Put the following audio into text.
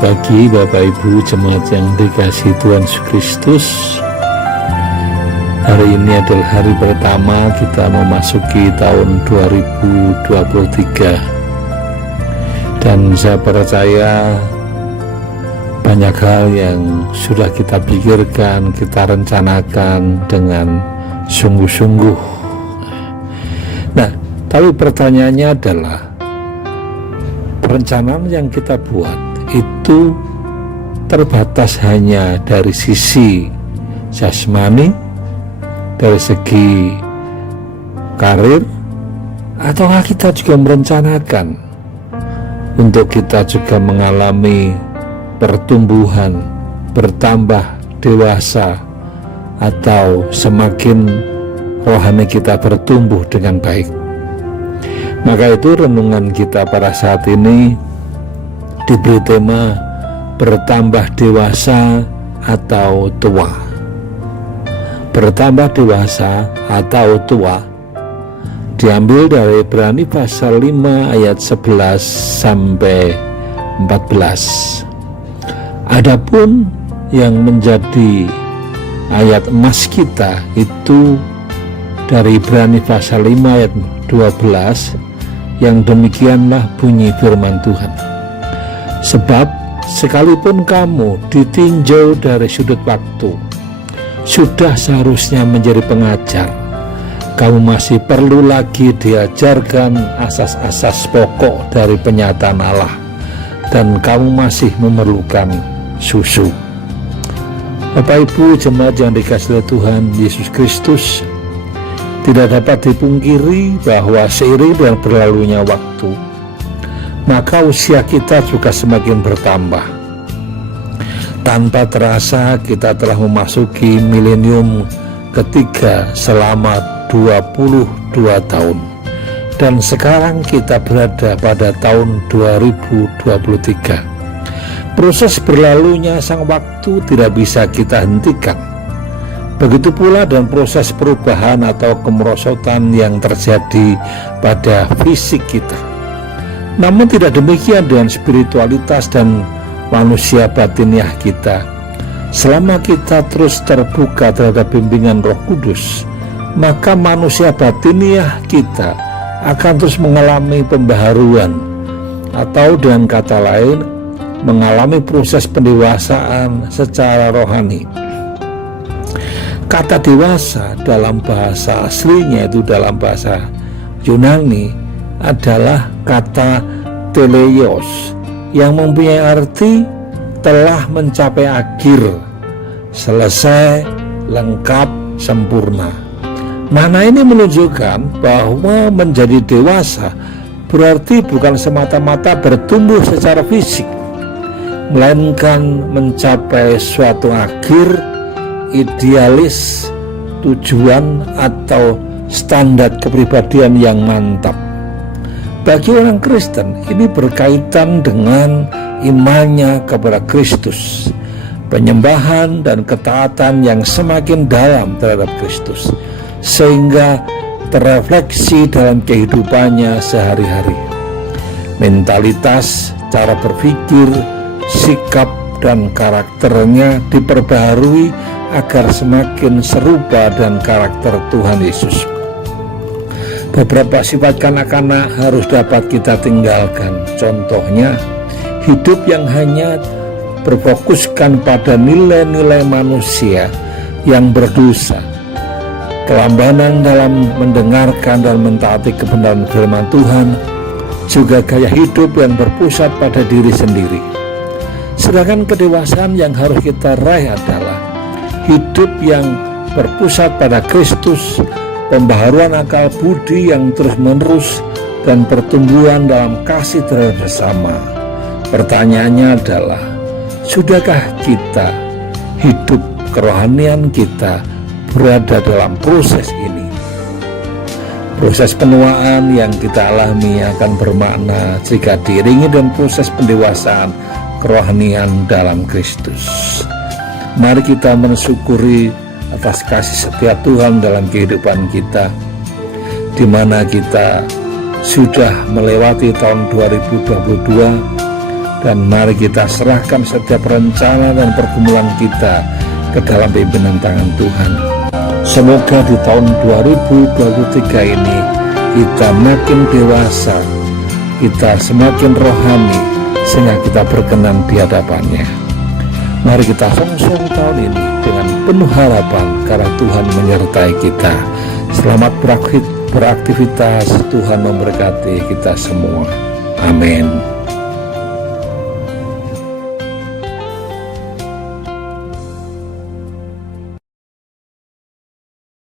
Selamat pagi Bapak Ibu jemaat yang dikasihi Tuhan Yesus Kristus. Hari ini adalah hari pertama kita memasuki tahun 2023. Dan saya percaya banyak hal yang sudah kita pikirkan, kita rencanakan dengan sungguh-sungguh. Nah, tapi pertanyaannya adalah perencanaan yang kita buat itu terbatas hanya dari sisi jasmani, dari segi karir, ataukah kita juga merencanakan untuk kita juga mengalami pertumbuhan, bertambah dewasa, atau semakin rohani kita bertumbuh dengan baik. Maka itu renungan kita pada saat ini diberi tema bertambah dewasa atau tua. Bertambah dewasa atau tua diambil dari Ibrani pasal 5 ayat 11 sampai 14. Adapun yang menjadi ayat emas kita itu dari Ibrani pasal 5 ayat 12, yang demikianlah bunyi firman Tuhan. Sebab sekalipun kamu ditinjau dari sudut waktu, sudah seharusnya menjadi pengajar, kamu masih perlu lagi diajarkan asas-asas pokok dari penyataan Allah, dan kamu masih memerlukan susu. Bapak Ibu jemaat yang dikasihi Tuhan Yesus Kristus, tidak dapat dipungkiri bahwa seiring dengan berlalunya waktu, maka usia kita juga semakin bertambah. Tanpa terasa kita telah memasuki milenium ketiga selama 22 tahun. Dan sekarang kita berada pada tahun 2023. Proses berlalunya sang waktu tidak bisa kita hentikan. Begitu pula dengan proses perubahan atau kemerosotan yang terjadi pada fisik kita. Namun tidak demikian dengan spiritualitas dan manusia batiniah kita. Selama kita terus terbuka terhadap bimbingan Roh Kudus, maka manusia batiniah kita akan terus mengalami pembaharuan, atau dengan kata lain mengalami proses pendewasaan secara rohani. Kata dewasa dalam bahasa aslinya, itu dalam bahasa Yunani, adalah kata teleios, yang mempunyai arti telah mencapai akhir, selesai, lengkap, sempurna. Mana ini menunjukkan bahwa menjadi dewasa berarti bukan semata-mata bertumbuh secara fisik, melainkan mencapai suatu akhir, idealis, tujuan atau standar kepribadian yang mantap. Bagi orang Kristen, ini berkaitan dengan imannya kepada Kristus, penyembahan dan ketaatan yang semakin dalam terhadap Kristus, sehingga terefleksi dalam kehidupannya sehari-hari. Mentalitas, cara berpikir, sikap, dan karakternya diperbaharui agar semakin serupa dan karakter Tuhan Yesus. Beberapa sifat kanak-kanak harus dapat kita tinggalkan. Contohnya, hidup yang hanya berfokuskan pada nilai-nilai manusia yang berdosa, kelambanan dalam mendengarkan dan mentaati kebenaran firman Tuhan, juga gaya hidup yang berpusat pada diri sendiri. Sedangkan kedewasaan yang harus kita raih adalah hidup yang berpusat pada Kristus, pembaharuan akal budi yang terus-menerus, dan pertumbuhan dalam kasih terhadap sesama. Pertanyaannya adalah, sudahkah kita, hidup kerohanian kita, berada dalam proses ini? Proses penuaan yang kita alami akan bermakna jika diiringi dengan proses pendewasaan kerohanian dalam Kristus. Mari kita mensyukuri atas kasih setia Tuhan dalam kehidupan kita, di mana kita sudah melewati tahun 2022 Dan mari kita serahkan setiap rencana dan pergumulan kita ke dalam pimpinan tangan Tuhan. Semoga di tahun 2023 ini kita makin dewasa, kita semakin rohani, sehingga kita berkenan di hadapannya. Mari kita songsong tahun ini dengan penuh harapan karena Tuhan menyertai kita. Selamat beraktivitas, Tuhan memberkati kita semua. Amin.